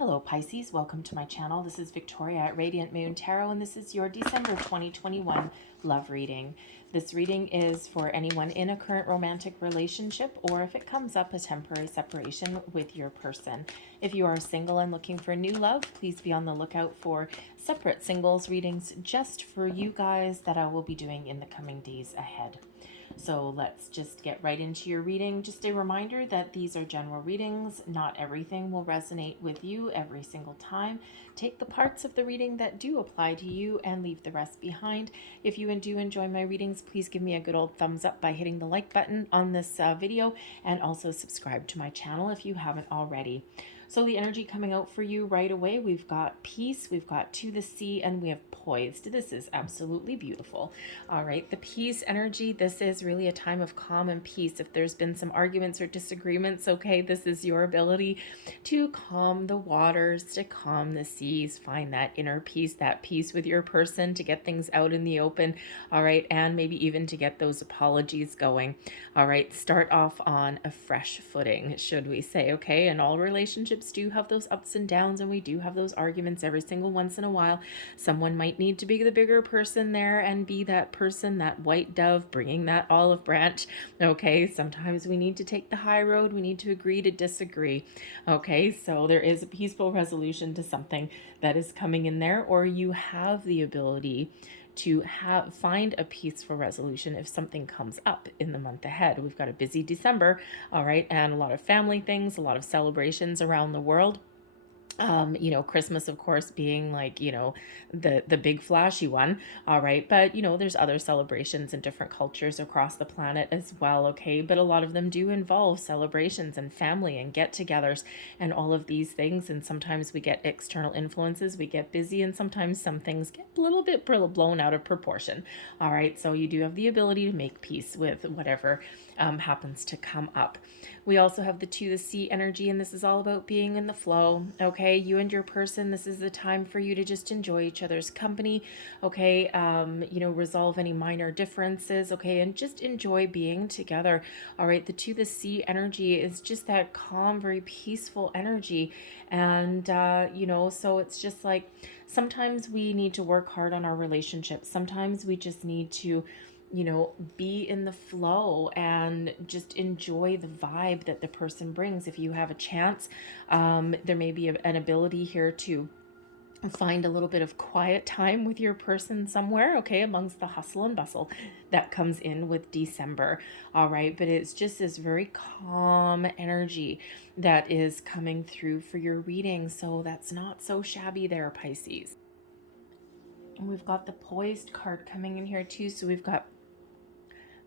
Hello Pisces, welcome to my channel. This is Victoria at Radiant Moon Tarot, and this is your December 2021 love reading. This reading is for anyone in a current romantic relationship, or if it comes up, a temporary separation with your person. If you are single and looking for new love, please be on the lookout for separate singles readings just for you guys that I will be doing in the coming days ahead. So let's just get right into your reading. Just a reminder that these are general readings. Not everything will resonate with you every single time. Take the parts of the reading that do apply to you and leave the rest behind. If you do enjoy my readings, please give me a good old thumbs up by hitting the like button on this video, and also subscribe to my channel if you haven't already. So the energy coming out for you right away, we've got peace, we've got to the sea, and we have poised. This is absolutely beautiful. All right, the peace energy, this is really a time of calm and peace. If there's been some arguments or disagreements, okay, this is your ability to calm the waters, to calm the seas, find that inner peace, that peace with your person, to get things out in the open, all right, and maybe even to get those apologies going. All right, start off on a fresh footing, should we say, okay? And all relationships do have those ups and downs, and we do have those arguments every single once in a while. Someone might need to be the bigger person there and be that person, that white dove, bringing that olive branch. Okay, sometimes we need to take the high road. We need to agree to disagree. Okay, so there is a peaceful resolution to something that is coming in there, or you have the ability to find a peaceful resolution if something comes up in the month ahead. We've got a busy December, all right, and a lot of family things, a lot of celebrations around the world. You know, Christmas, of course, being like, you know, the big flashy one. All right. But, you know, there's other celebrations in different cultures across the planet as well. Okay. But a lot of them do involve celebrations and family and get-togethers and all of these things. And sometimes we get external influences, we get busy, and sometimes some things get a little bit blown out of proportion. All right. So you do have the ability to make peace with whatever happens to come up. We also have the to the sea energy, and this is all about being in the flow. Okay, you and your person, this is the time for you to just enjoy each other's company. Okay, you know, resolve any minor differences. Okay, and just enjoy being together. All right, the to the sea energy is just that calm, very peaceful energy. And you know, so it's just like sometimes we need to work hard on our relationships. Sometimes we just need to, you know, be in the flow and just enjoy the vibe that the person brings. If you have a chance, there may be an ability here to find a little bit of quiet time with your person somewhere, okay, amongst the hustle and bustle that comes in with December. All right, but it's just this very calm energy that is coming through for your reading. So that's not so shabby there, Pisces. And we've got the poised card coming in here too. So we've got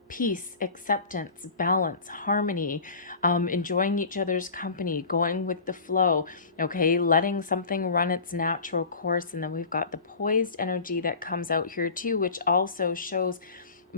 peace, acceptance, balance, harmony, enjoying each other's company, going with the flow, okay, letting something run its natural course. And then we've got the poised energy that comes out here too, which also shows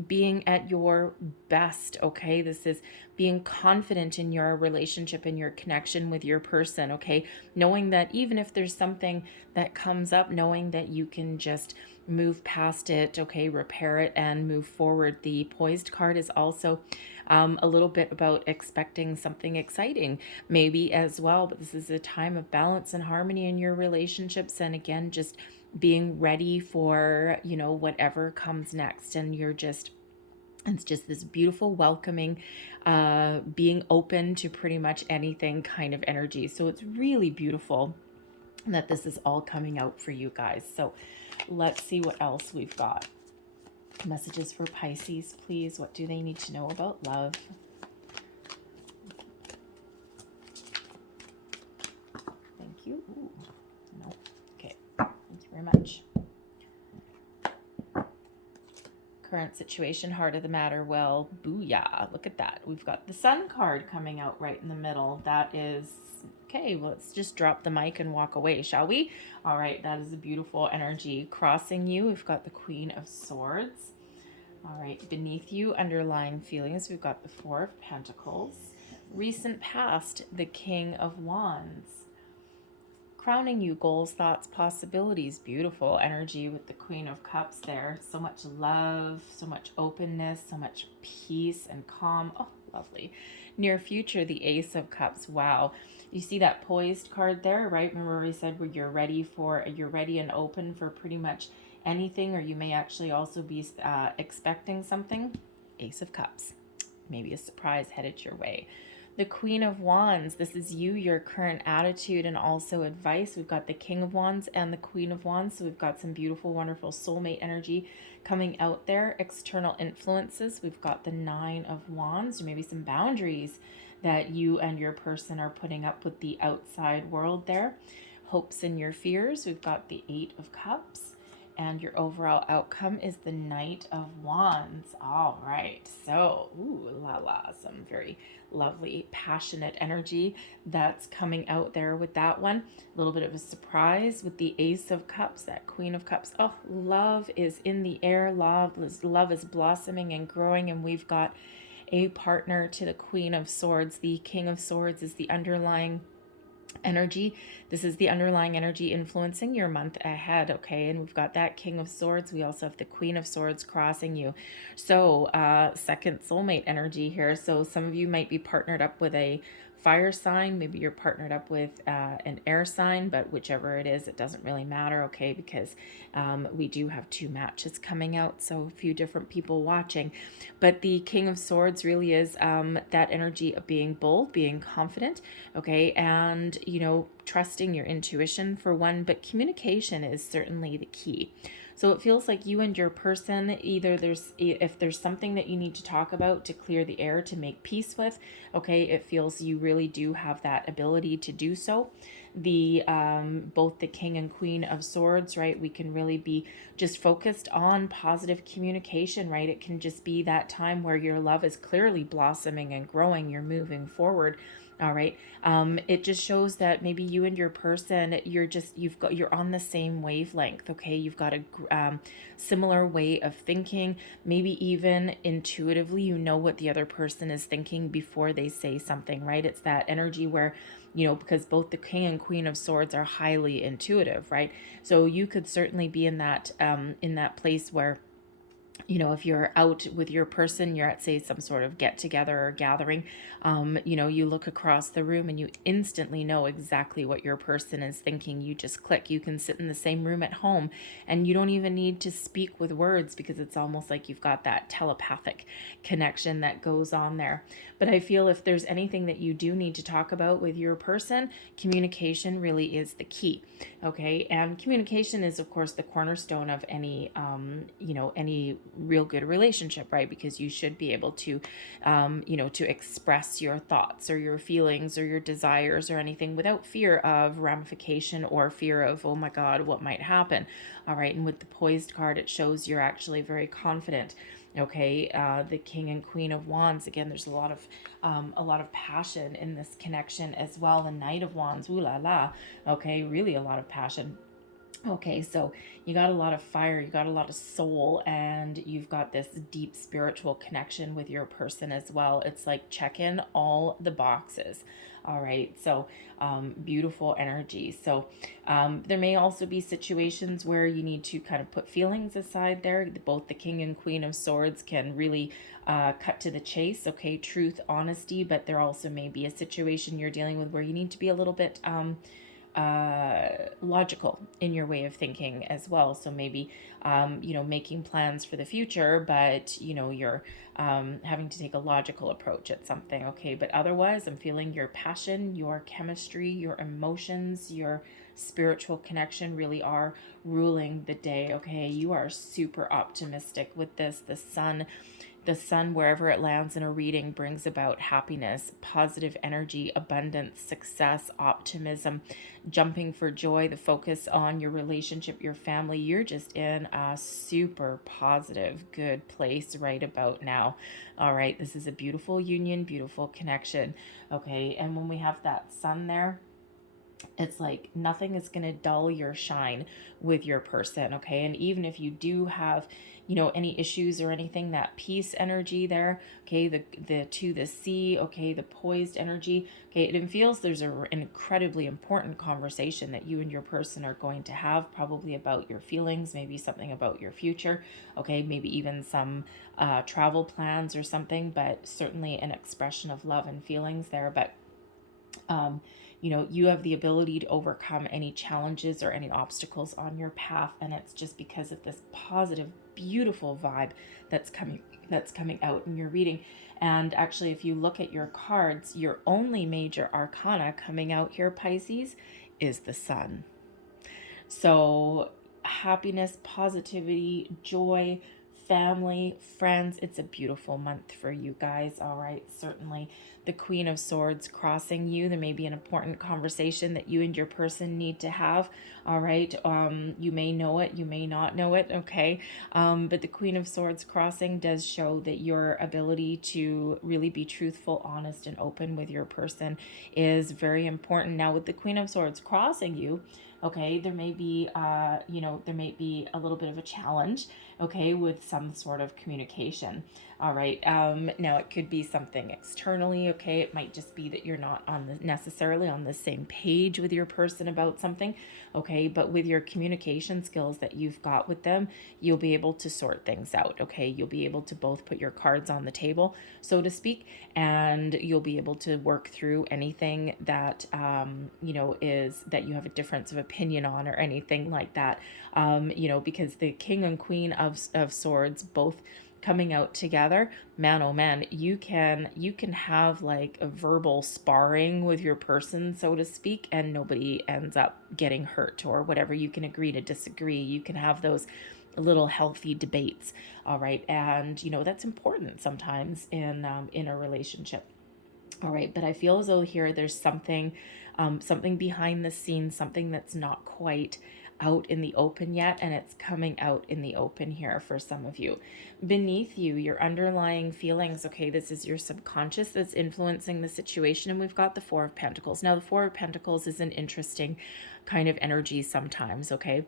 being at your best. Okay, this is being confident in your relationship and your connection with your person. Okay, knowing that even if there's something that comes up, knowing that you can just move past it, okay, repair it and move forward. The poised card is also a little bit about expecting something exciting maybe as well, but this is a time of balance and harmony in your relationships, and again, just being ready for, you know, whatever comes next. And you're just, it's just this beautiful, welcoming, being open to pretty much anything kind of energy. So it's really beautiful that this is all coming out for you guys. So let's see what else we've got. Messages for Pisces, please. What do they need to know about love? Thank you. Ooh, no. Okay. Thank you very much. Current situation, heart of the matter. Well, booyah. Look at that. We've got the Sun card coming out right in the middle. That is, okay, well, let's just drop the mic and walk away, shall we? All right, that is a beautiful energy crossing you. We've got the Queen of Swords. All right, beneath you, underlying feelings, we've got the Four of Pentacles. Recent past, the King of Wands. Crowning you, goals, thoughts, possibilities. Beautiful energy with the Queen of Cups there. So much love, so much openness, so much peace and calm. Oh, Lovely. Near future, the Ace of Cups. Wow. You see that poised card there, right? Remember we said where you're ready and open for pretty much anything, or you may actually also be expecting something. Ace of Cups. Maybe a surprise headed your way. The Queen of Wands. This is you, your current attitude, and also advice. We've got the King of Wands and the Queen of Wands. So we've got some beautiful, wonderful soulmate energy coming out there. External influences. We've got the Nine of Wands, or maybe some boundaries that you and your person are putting up with the outside world there. Hopes and your fears. We've got the Eight of Cups. And your overall outcome is the Knight of Wands. All right. So, ooh la la, some very lovely, passionate energy that's coming out there with that one. A little bit of a surprise with the Ace of Cups, that Queen of Cups. Oh, love is in the air. Love is blossoming and growing. And we've got a partner to the Queen of Swords. The King of Swords is the underlying energy. This is the underlying energy influencing your month ahead, okay? And we've got that King of Swords. We also have the Queen of Swords crossing you. So second soulmate energy here. So some of you might be partnered up with a fire sign. Maybe you're partnered up with an air sign, but whichever it is, it doesn't really matter, okay? Because we do have two matches coming out, so a few different people watching. But the King of Swords really is that energy of being bold, being confident, okay? And, you know, trusting your intuition for one, but communication is certainly the key. So it feels like you and your person, either if there's something that you need to talk about to clear the air, to make peace with, okay, it feels you really do have that ability to do so. The both the King and Queen of Swords, right? We can really be just focused on positive communication, right? It can just be that time where your love is clearly blossoming and growing. You're moving forward. All right. It just shows that maybe you and your person, you're on the same wavelength. Okay. You've got a similar way of thinking. Maybe even intuitively, you know what the other person is thinking before they say something, right? It's that energy where, you know, because both the King and Queen of Swords are highly intuitive, right? So you could certainly be in that place where, you know, if you're out with your person, you're at, say, some sort of get together or gathering, you know, you look across the room and you instantly know exactly what your person is thinking. You just click. You can sit in the same room at home and you don't even need to speak with words, because it's almost like you've got that telepathic connection that goes on there. But I feel if there's anything that you do need to talk about with your person, communication really is the key. Okay. And communication is, of course, the cornerstone of any, you know, any real good relationship, right? Because you should be able to, you know, to express your thoughts or your feelings or your desires or anything without fear of ramification or fear of, oh my God, what might happen. All right. And with the poised card, it shows you're actually very confident. Okay. The King and Queen of Wands, again, there's a lot of passion in this connection as well. The Knight of Wands, ooh la la. Okay. Really a lot of passion. Okay, so you got a lot of fire, you got a lot of soul, and you've got this deep spiritual connection with your person as well. It's like check in all the boxes. All right, so beautiful energy. So there may also be situations where you need to kind of put feelings aside there. Both the King and Queen of Swords can really cut to the chase, okay, truth, honesty, but there also may be a situation you're dealing with where you need to be a little bit logical in your way of thinking as well. So maybe, you know, making plans for the future, but, you know, you're having to take a logical approach at something. Okay. But otherwise, I'm feeling your passion, your chemistry, your emotions, your spiritual connection really are ruling the day. Okay. You are super optimistic with this. The sun, wherever it lands in a reading, brings about happiness, positive energy, abundance, success, optimism, jumping for joy, the focus on your relationship, your family. You're just in a super positive, good place right about now. All right, this is a beautiful union, beautiful connection. Okay, and when we have that sun there, It's like nothing is going to dull your shine with your person, okay? And even if you do have, any issues or anything, that peace energy there, okay, the to the sea, okay, the poised energy, okay, it feels there's an incredibly important conversation that you and your person are going to have, probably about your feelings, maybe something about your future, okay, maybe even some travel plans or something, but certainly an expression of love and feelings there. But um, you have the ability to overcome any challenges or any obstacles on your path, and it's just because of this positive, beautiful vibe that's coming out in your reading. And actually, if you look at your cards, your only major arcana coming out here, Pisces, is the sun. So happiness, positivity, joy, family, friends. It's a beautiful month for you guys. All right. Certainly the Queen of Swords crossing you. There may be an important conversation that you and your person need to have. All right. You may know it. You may not know it. Okay. But the Queen of Swords crossing does show that your ability to really be truthful, honest, and open with your person is very important. Now, with the Queen of Swords crossing you, okay, there may be a little bit of a challenge, okay, with some sort of communication. All right. Now it could be something externally. Okay. It might just be that you're not necessarily on the same page with your person about something. Okay. But with your communication skills that you've got with them, you'll be able to sort things out. Okay. You'll be able to both put your cards on the table, so to speak, and you'll be able to work through anything that, is that you have a difference of opinion on or anything like that. Because the King and Queen of Swords both coming out together, man, oh man, you can have like a verbal sparring with your person, so to speak, and nobody ends up getting hurt or whatever. You can agree to disagree. You can have those little healthy debates. All right. And that's important sometimes in a relationship. All right. But I feel as though here there's something behind the scenes, something that's not quite out in the open yet, and it's coming out in the open here for some of you. Beneath you, your underlying feelings, okay, this is your subconscious that's influencing the situation, and we've got the Four of Pentacles. Now, the Four of Pentacles is an interesting kind of energy sometimes, okay?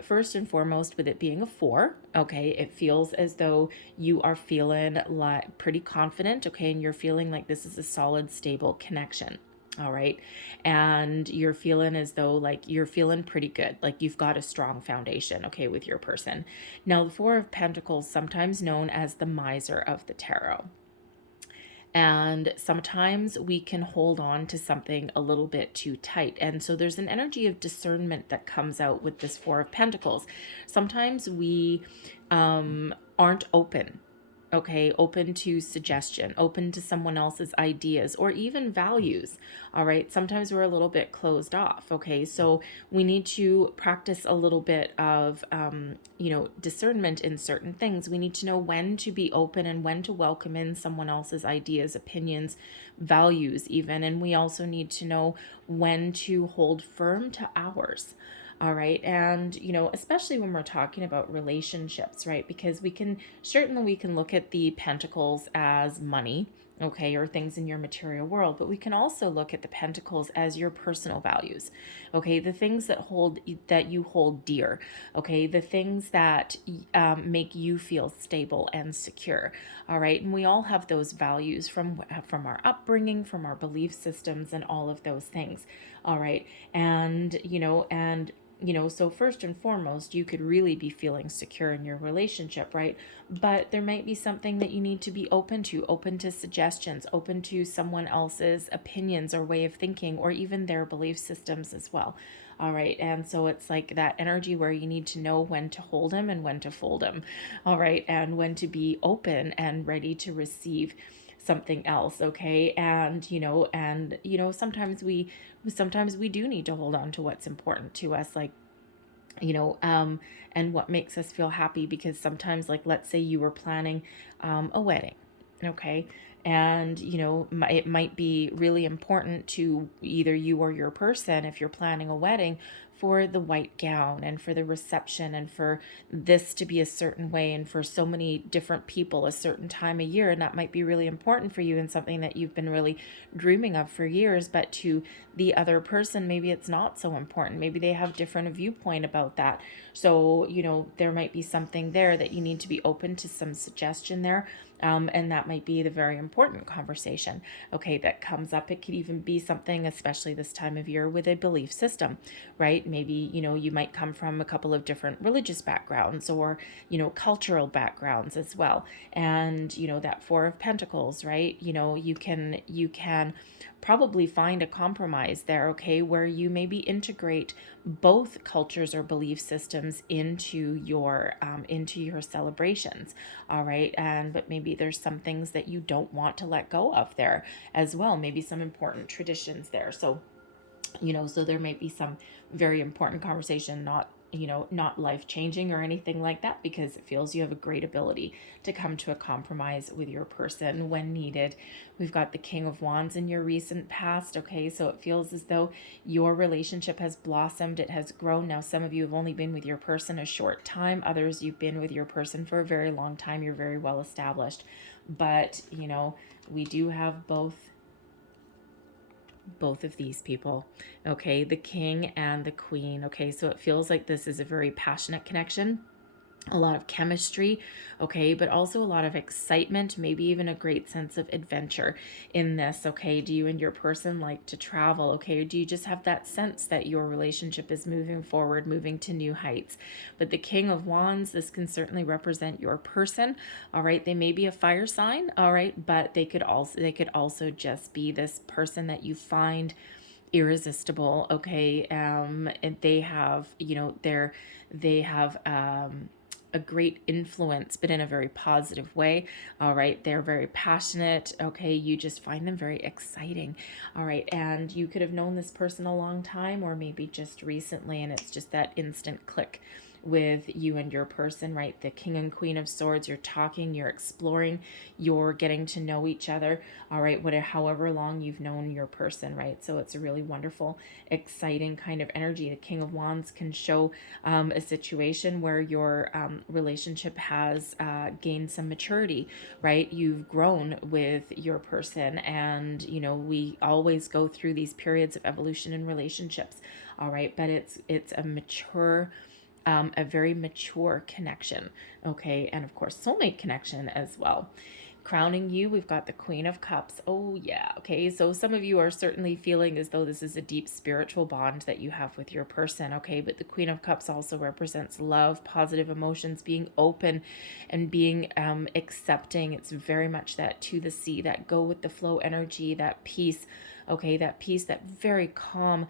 First and foremost, with it being a four, okay, it feels as though you are feeling like pretty confident, okay, and you're feeling like this is a solid, stable connection. All right. And you're feeling as though like you're feeling pretty good. Like you've got a strong foundation, okay, with your person. Now, the Four of Pentacles, sometimes known as the miser of the tarot. And sometimes we can hold on to something a little bit too tight. And so there's an energy of discernment that comes out with this Four of Pentacles. Sometimes we aren't open, okay, open to suggestion, open to someone else's ideas or even values. All right. Sometimes we're a little bit closed off. Okay. So we need to practice a little bit of, discernment in certain things. We need to know when to be open and when to welcome in someone else's ideas, opinions, values, even. And we also need to know when to hold firm to ours. All right. And, especially when we're talking about relationships, right? Because we can look at the pentacles as money, okay, or things in your material world, but we can also look at the pentacles as your personal values, okay, the things that you hold dear, okay, the things that make you feel stable and secure. All right. And we all have those values from our upbringing, from our belief systems, and all of those things. All right. And, so first and foremost, you could really be feeling secure in your relationship, right? But there might be something that you need to be open to suggestions, open to someone else's opinions or way of thinking, or even their belief systems as well. All right. And so it's like that energy where you need to know when to hold them and when to fold them. All right. And when to be open and ready to receive something else. Okay. And, sometimes we do need to hold on to what's important to us, like, and what makes us feel happy, because sometimes, like, let's say you were planning a wedding, okay, and it might be really important to either you or your person, if you're planning a wedding, for the white gown and for the reception and for this to be a certain way and for so many different people a certain time of year. And that might be really important for you and something that you've been really dreaming of for years, but to the other person, maybe it's not so important. Maybe they have different viewpoint about that. So, there might be something there that you need to be open to some suggestion there. And that might be the very important conversation, okay, that comes up. It could even be something, especially this time of year, with a belief system, right? Maybe, you might come from a couple of different religious backgrounds or, cultural backgrounds as well. And, that Four of Pentacles, right? You can probably find a compromise there, okay, where you maybe integrate both cultures or belief systems into your celebrations. All right. But maybe there's some things that you don't want to let go of there as well. Maybe some important traditions there. So, so there may be some very important conversation, not life-changing or anything like that, because it feels you have a great ability to come to a compromise with your person when needed. We've got the King of Wands in your recent past, okay? So it feels as though your relationship has blossomed, it has grown. Now, some of you have only been with your person a short time. Others, you've been with your person for a very long time. You're very well established. But, we do have both of these people, okay, the King and the Queen, okay, so it feels like this is a very passionate connection, a lot of chemistry, okay, but also a lot of excitement, maybe even a great sense of adventure in this, okay? Do you and your person like to travel, okay? Or do you just have that sense that your relationship is moving forward, moving to new heights? But the King of Wands, this can certainly represent your person, all right? They may be a fire sign, all right, but they could also just be this person that you find irresistible, okay? And they have, they have a great influence, but in a very positive way. All right. They're very passionate. Okay. You just find them very exciting. All right. And you could have known this person a long time or maybe just recently, and it's just that instant click with you and your person, right? The King and Queen of Swords, you're talking, you're exploring, you're getting to know each other, all right, however long you've known your person, right? So it's a really wonderful, exciting kind of energy. The King of Wands can show a situation where your relationship has gained some maturity, right? You've grown with your person, and we always go through these periods of evolution in relationships, all right, but it's a very mature connection, okay? And of course, soulmate connection as well. Crowning you, we've got the Queen of Cups. Oh yeah, okay, so some of you are certainly feeling as though this is a deep spiritual bond that you have with your person, okay? But the Queen of Cups also represents love, positive emotions, being open and being accepting. It's very much that to the sea, that go with the flow energy, that peace, okay? That peace, that very calm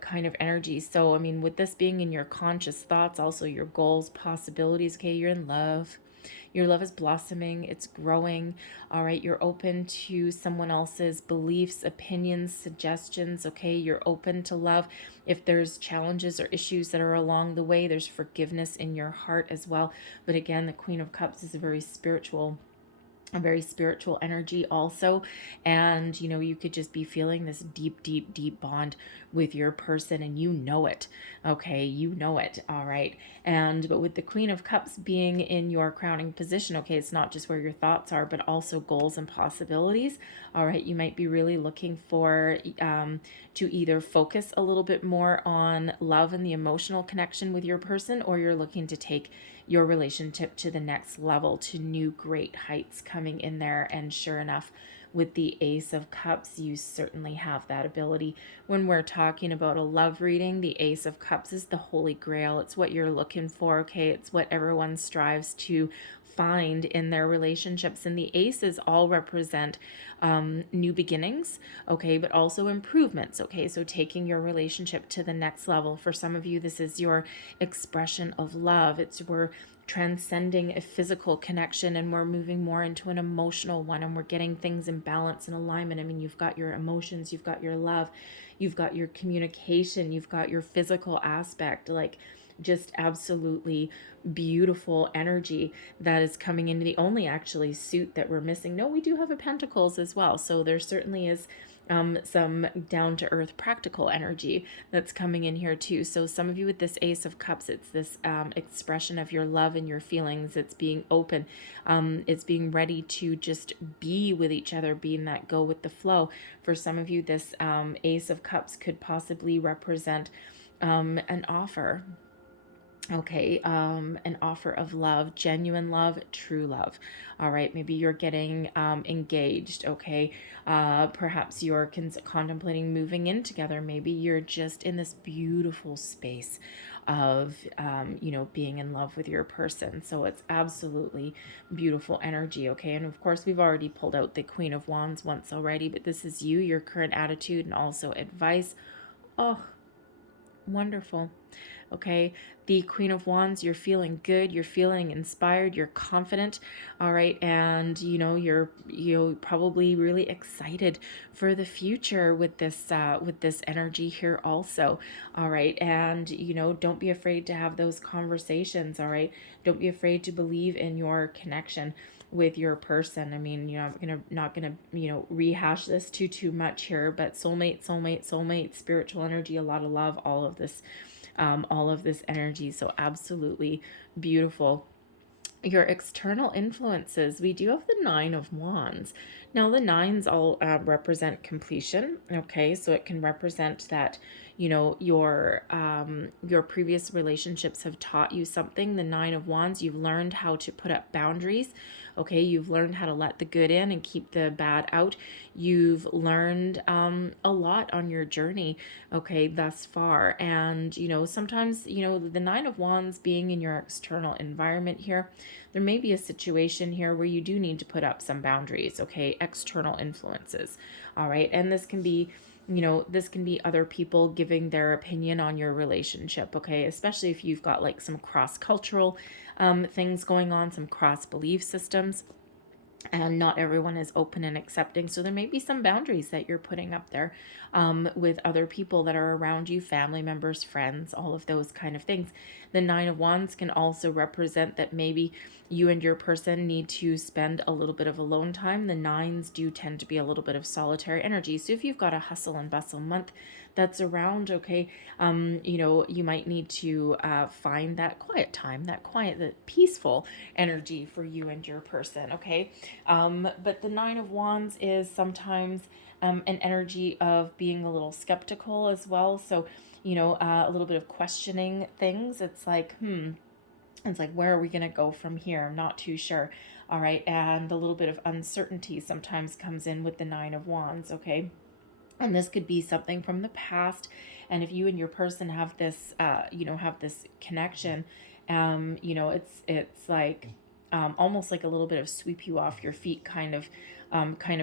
kind of energy. So, I mean, with this being in your conscious thoughts, also your goals, possibilities, okay, you're in love. Your love is blossoming. It's growing. All right. You're open to someone else's beliefs, opinions, suggestions. Okay. You're open to love. If there's challenges or issues that are along the way, there's forgiveness in your heart as well. But again, the Queen of Cups is a very spiritual energy also. And you could just be feeling this deep bond with your person, and it, okay? It, all right? But with the Queen of Cups being in your crowning position, okay, it's not just where your thoughts are, but also goals and possibilities, all right? You might be really looking for to either focus a little bit more on love and the emotional connection with your person, or you're looking to take your relationship to the next level, to new great heights coming in there. And sure enough, with the Ace of Cups, you certainly have that ability. When we're talking about a love reading, the Ace of Cups is the holy grail. It's what you're looking for, okay? It's what everyone strives to find in their relationships. And the aces all represent new beginnings, okay, but also improvements, okay? So taking your relationship to the next level. For some of you, this is your expression of love. We're transcending a physical connection and we're moving more into an emotional one, and we're getting things in balance and alignment. I mean, you've got your emotions, you've got your love, you've got your communication, you've got your physical aspect, like just absolutely beautiful energy that is coming into the only actually suit that we're missing. No, we do have a Pentacles as well. So there certainly is some down-to-earth practical energy that's coming in here too. So some of you with this Ace of Cups, it's this expression of your love and your feelings. It's being open. It's being ready to just be with each other, being that go with the flow. For some of you, this Ace of Cups could possibly represent an offer. Okay, an offer of love, genuine love, true love. All right, maybe you're getting engaged, okay? Perhaps you're contemplating moving in together. Maybe you're just in this beautiful space of, you know, being in love with your person. So it's absolutely beautiful energy, okay? And of course, we've already pulled out the Queen of Wands once already, but this is you, your current attitude, and also advice. Oh, wonderful. Okay, the Queen of Wands, you're feeling good, you're feeling inspired, you're confident, all right, and you know you're probably really excited for the future with this energy here also, all right, and you know, don't be afraid to have those conversations, all right, don't be afraid to believe in your connection with your person. I mean, you know, I'm not gonna you know, rehash this too much here, but soulmate, spiritual energy, a lot of love, all of this energy. So absolutely beautiful. Your external influences, we do have the Nine of Wands. Now the nines all represent completion, okay, so it can represent that, you know, your previous relationships have taught you something. The Nine of Wands, you've learned how to put up boundaries, okay, you've learned how to let the good in and keep the bad out. You've learned a lot on your journey, okay, thus far. And you know, sometimes, you know, the Nine of Wands being in your external environment here, there may be a situation here where you do need to put up some boundaries, okay, external influences, all right, and this can be, you know, this can be other people giving their opinion on your relationship, okay, especially if you've got like some cross-cultural things going on, some cross belief systems, and not everyone is open and accepting. So there may be some boundaries that you're putting up there with other people that are around you, family members, friends, all of those kind of things. The Nine of Wands can also represent that maybe you and your person need to spend a little bit of alone time. The nines do tend to be a little bit of solitary energy. So if you've got a hustle and bustle month that's around, okay, you know, you might need to find that quiet time, that peaceful energy for you and your person, okay? But the Nine of Wands is sometimes an energy of being a little skeptical as well. So, you know, a little bit of questioning things. It's like, it's like, where are we going to go from here? I'm not too sure. All right. And a little bit of uncertainty sometimes comes in with the Nine of Wands, okay? And this could be something from the past. And if you and your person have this, you know, have this connection, you know, it's like almost like a little bit of sweep you off your feet kind of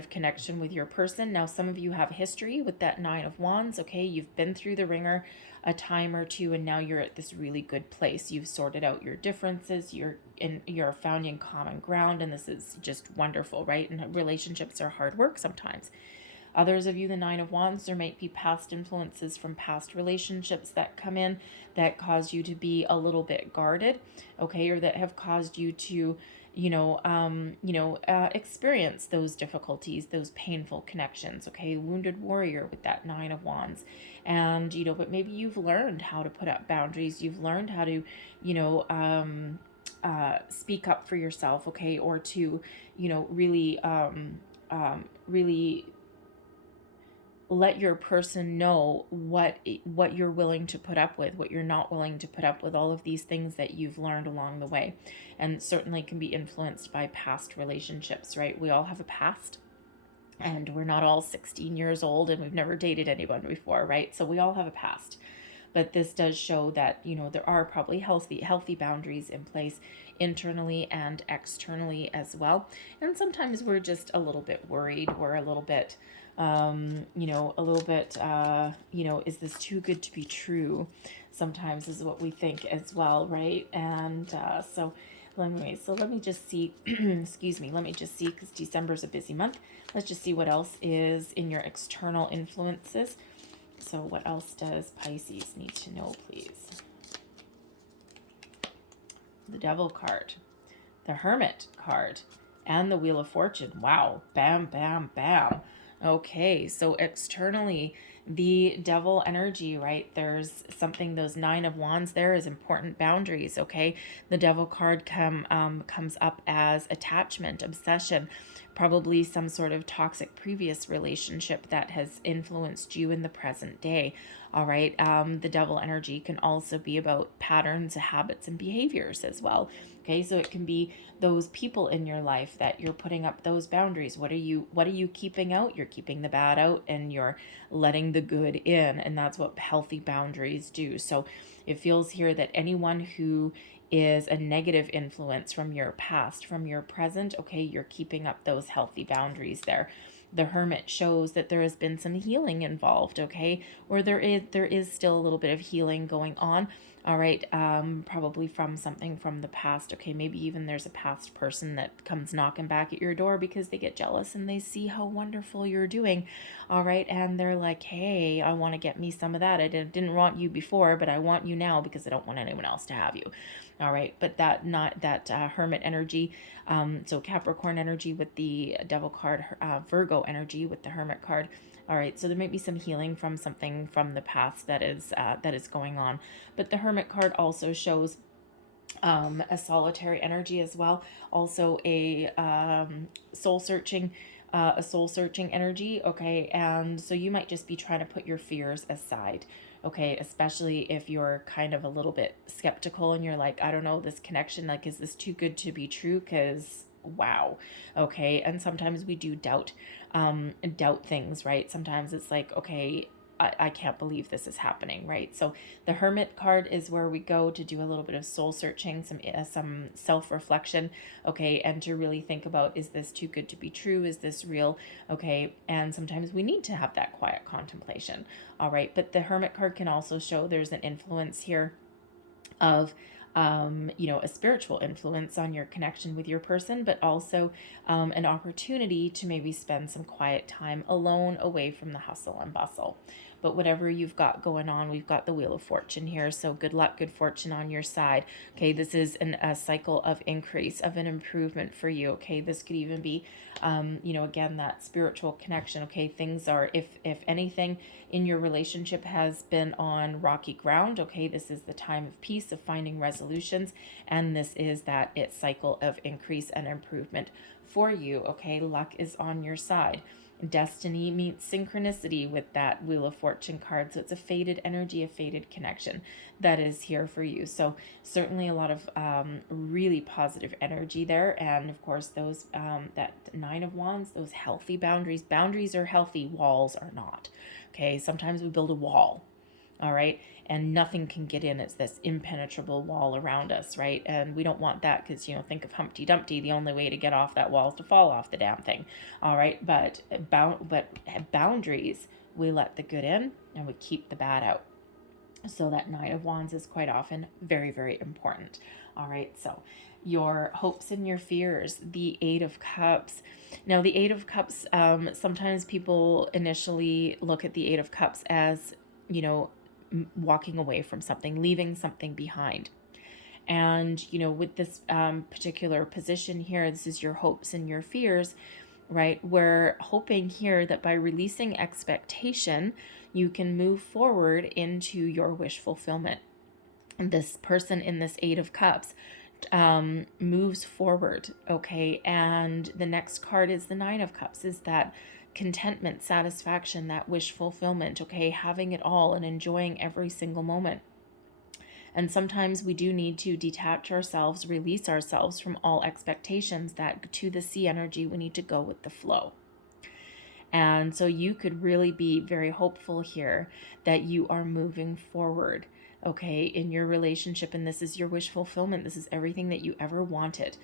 connection with your person. Now, some of you have history with that Nine of Wands, okay? You've been through the ringer a time or two, and now you're at this really good place. You've sorted out your differences, you're founding common ground, and this is just wonderful, right? And relationships are hard work sometimes. Others of you, the Nine of Wands, there might be past influences from past relationships that come in that cause you to be a little bit guarded, okay, or that have caused you to, experience those difficulties, those painful connections, okay, wounded warrior with that Nine of Wands. And, you know, but maybe you've learned how to put up boundaries, you've learned how to, speak up for yourself, okay, or to, really let your person know what you're willing to put up with, what you're not willing to put up with, all of these things that you've learned along the way, and certainly can be influenced by past relationships, right? We all have a past, and we're not all 16 years old and we've never dated anyone before, right? So we all have a past. But this does show that, there are probably healthy boundaries in place internally and externally as well. And sometimes we're just a little bit worried. We're a little bit, is this too good to be true? Sometimes is what we think as well, right? And so let me just see, excuse me, let me just see, because December's a busy month. Let's just see what else is in your external influences. So what else does Pisces need to know, please? The Devil card, the Hermit card, and the Wheel of Fortune. Wow. Bam, bam, bam. Okay, so externally, the devil energy, right? There's something, those Nine of Wands there is important boundaries, okay? The devil card comes up as attachment, obsession, probably some sort of toxic previous relationship that has influenced you in the present day, all right? The devil energy can also be about patterns, habits, and behaviors as well. Okay, so it can be those people in your life that you're putting up those boundaries. What are you keeping out? You're keeping the bad out and you're letting the good in, and that's what healthy boundaries do. So it feels here that anyone who is a negative influence from your past, from your present, okay, you're keeping up those healthy boundaries there. The Hermit shows that there has been some healing involved, okay, or there is still a little bit of healing going on. All right, probably from something from the past. Okay, maybe even there's a past person that comes knocking back at your door because they get jealous and they see how wonderful you're doing. All right, and they're like, hey, I want to get me some of that. I didn't want you before, but I want you now because I don't want anyone else to have you. All right, but that Hermit energy, so Capricorn energy with the Devil card, Virgo energy with the Hermit card. All right, so there might be some healing from something from the past that is going on. But the Hermit card also shows a solitary energy as well. Also soul searching, a soul searching energy. Okay, and so you might just be trying to put your fears aside. Okay, especially if you're kind of a little bit skeptical and you're like, I don't know, this connection, like, is this too good to be true? Because wow. Okay, and sometimes we do doubt things, right? Sometimes it's like, okay, I can't believe this is happening, right? So the Hermit card is where we go to do a little bit of soul searching, some self-reflection, okay, and to really think about, is this too good to be true? Is this real? Okay, and sometimes we need to have that quiet contemplation, all right? But the Hermit card can also show there's an influence here of a spiritual influence on your connection with your person, but also an opportunity to maybe spend some quiet time alone, away from the hustle and bustle. But whatever you've got going on, we've got the Wheel of Fortune here. So good luck, good fortune on your side. Okay, this is a cycle of increase, of an improvement for you. Okay, this could even be, again, that spiritual connection. Okay, things are, if anything in your relationship has been on rocky ground, okay, this is the time of peace, of finding resolutions, and this is that cycle of increase and improvement for you. Okay, luck is on your side. Destiny meets synchronicity with that Wheel of Fortune card. So it's a faded energy, a faded connection that is here for you. So certainly a lot of really positive energy there. And of course, those that Nine of Wands, those healthy boundaries. Boundaries are healthy, walls are not. Okay, sometimes we build a wall. All right, and nothing can get in. It's this impenetrable wall around us, right? And we don't want that because, think of Humpty Dumpty. The only way to get off that wall is to fall off the damn thing. All right, but boundaries, we let the good in and we keep the bad out. So that Nine of Wands is quite often very, very important. All right, so your hopes and your fears, the Eight of Cups. Now, the Eight of Cups, sometimes people initially look at the Eight of Cups as, walking away from something, leaving something behind. And, with this particular position here, this is your hopes and your fears, right? We're hoping here that by releasing expectation, you can move forward into your wish fulfillment. And this person in this Eight of Cups moves forward, okay? And the next card is the Nine of Cups, is that contentment, satisfaction, that wish fulfillment, okay? Having it all and enjoying every single moment. And sometimes we do need to detach ourselves, release ourselves from all expectations. That to the sea energy, we need to go with the flow. And so you could really be very hopeful here that you are moving forward, okay, in your relationship. And this is your wish fulfillment. This is everything that you ever wanted.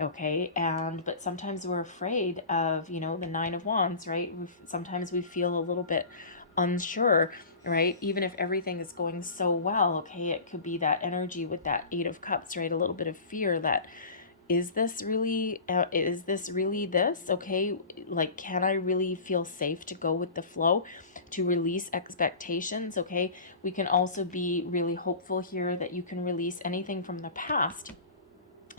Okay, but sometimes we're afraid of, the Nine of Wands, right? Sometimes we feel a little bit unsure, right? Even if everything is going so well, okay, it could be that energy with that Eight of Cups, right? A little bit of fear that, is this really this? Okay, like, can I really feel safe to go with the flow, to release expectations? Okay, we can also be really hopeful here that you can release anything from the past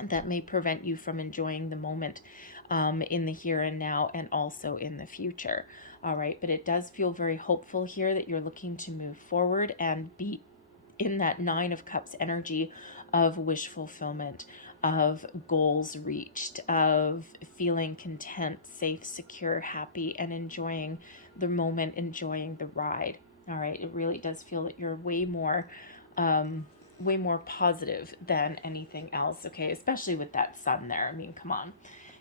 that may prevent you from enjoying the moment in the here and now, and also in the future. All right, but it does feel very hopeful here that you're looking to move forward and be in that Nine of Cups energy of wish fulfillment, of goals reached, of feeling content, safe, secure, happy, and enjoying the moment, enjoying the ride. All right, it really does feel that you're way more positive than anything else. Okay, especially with that sun there. I mean, come on.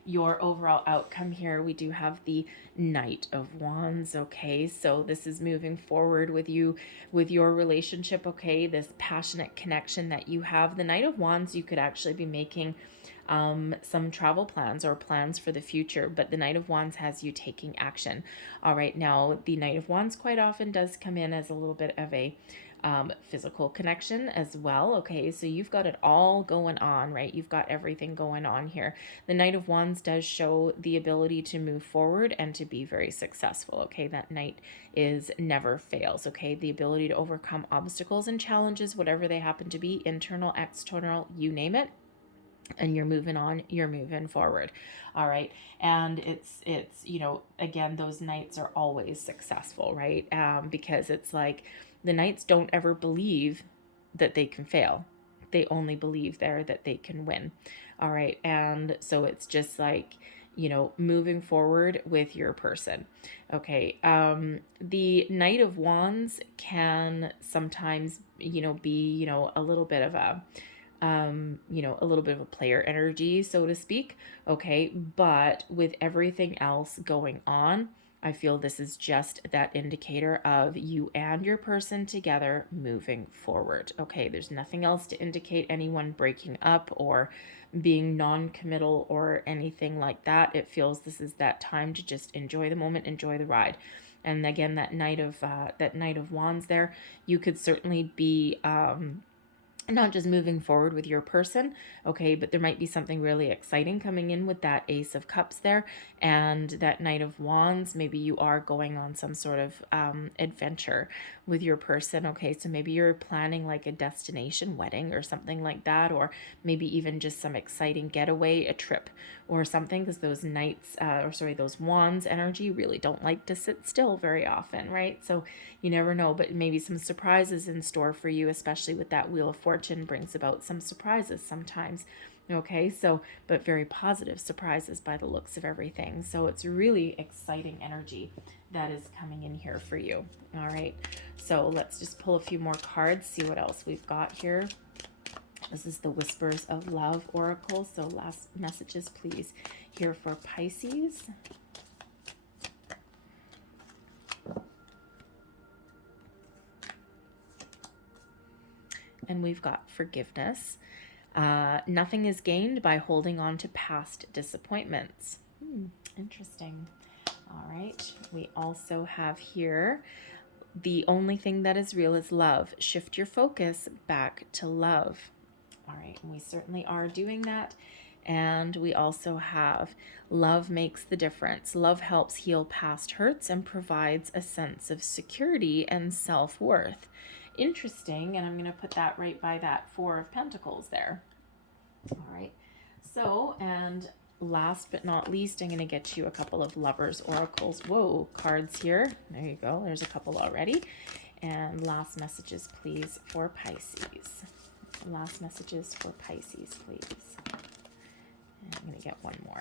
Your overall outcome here, we do have the Knight of Wands. Okay, so this is moving forward with you, with your relationship. Okay, this passionate connection that you have. The Knight of Wands, you could actually be making some travel plans or plans for the future, but the Knight of Wands has you taking action. All right, now the Knight of Wands quite often does come in as a little bit of a physical connection as well. Okay, so you've got it all going on, right? You've got everything going on here. The Knight of Wands does show the ability to move forward and to be very successful. Okay, that Knight is never fails. Okay, the ability to overcome obstacles and challenges, whatever they happen to be, internal, external, you name it, and you're moving on, you're moving forward. All right, and it's you know, again, those Knights are always successful, right? Because it's like the Knights don't ever believe that they can fail. They only believe there that they can win. All right, and so it's just like, you know, moving forward with your person. Okay, the Knight of Wands can sometimes, you know, be, you know, a little bit of a you know, a little bit of a player energy, so to speak. Okay, but with everything else going on, I feel this is just that indicator of you and your person together moving forward. Okay, there's nothing else to indicate anyone breaking up or being non-committal or anything like that. It feels this is that time to just enjoy the moment, enjoy the ride. And again, that Knight of Wands there, you could certainly be not just moving forward with your person, okay, but there might be something really exciting coming in with that Ace of Cups there and that Knight of Wands. Maybe you are going on some sort of adventure with your person, okay, so maybe you're planning like a destination wedding or something like that, or maybe even just some exciting getaway, a trip or something, because those Knights, those Wands energy really don't like to sit still very often, right? So you never know, but maybe some surprises in store for you, especially with that Wheel of Fortune brings about some surprises sometimes. Okay, so, but very positive surprises by the looks of everything. So it's really exciting energy that is coming in here for you. All right, so let's just pull a few more cards, see what else we've got here. This is the Whispers of Love Oracle. So last messages, please, here for Pisces. And we've got forgiveness. Nothing is gained by holding on to past disappointments. Interesting. All right. We also have here, the only thing that is real is love. Shift your focus back to love. All right. And we certainly are doing that. And we also have love makes the difference. Love helps heal past hurts and provides a sense of security and self-worth. Interesting, and I'm going to put that right by that Four of Pentacles there. All right, so, and last but not least, I'm going to get you a couple of Lovers Oracles. Whoa, cards here. There you go. There's a couple already. And last messages, please, for Pisces. Last messages for Pisces, please. And I'm going to get one more.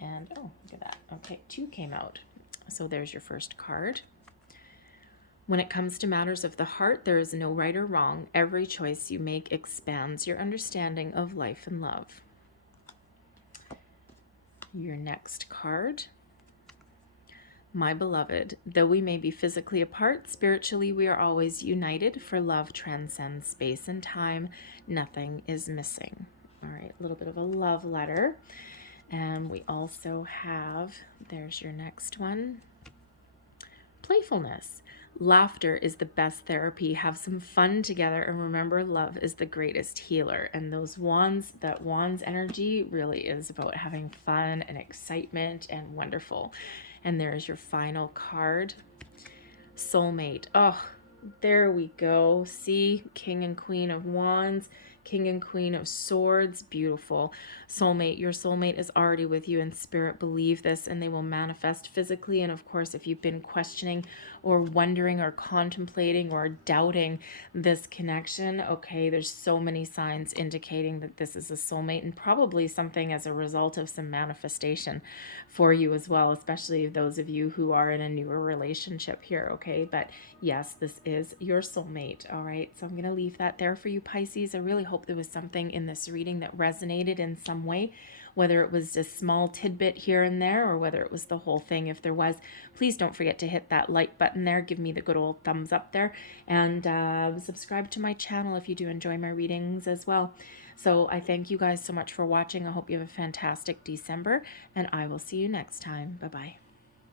And oh, look at that. Okay, 2 came out. So there's your first card. When it comes to matters of the heart, there is no right or wrong. Every choice you make expands your understanding of life and love. Your next card. My beloved, though we may be physically apart, spiritually we are always united, for love transcends space and time. Nothing is missing. All right, a little bit of a love letter. And we also have, there's your next one, playfulness. Laughter is the best therapy. Have some fun together, and remember, love is the greatest healer. And those wands, that wands energy really is about having fun and excitement and wonderful. And there's your final card, soulmate. Oh, There we go. See, King and Queen of Wands, King and Queen of Swords. Beautiful. Soulmate. Your soulmate is already with you in spirit. Believe this, and they will manifest physically. And of course, if you've been questioning or wondering or contemplating or doubting this connection, okay, there's so many signs indicating that this is a soulmate, and probably something as a result of some manifestation for you as well, especially those of you who are in a newer relationship here, okay? But yes, this is your soulmate. All right, so I'm going to leave that there for you, Pisces. I really hope there was something in this reading that resonated in some way, whether it was a small tidbit here and there or whether it was the whole thing. If there was, please don't forget to hit that like button there. Give me the good old thumbs up there, and subscribe to my channel if you do enjoy my readings as well. So I thank you guys so much for watching. I hope you have a fantastic December, and I will see you next time. Bye-bye.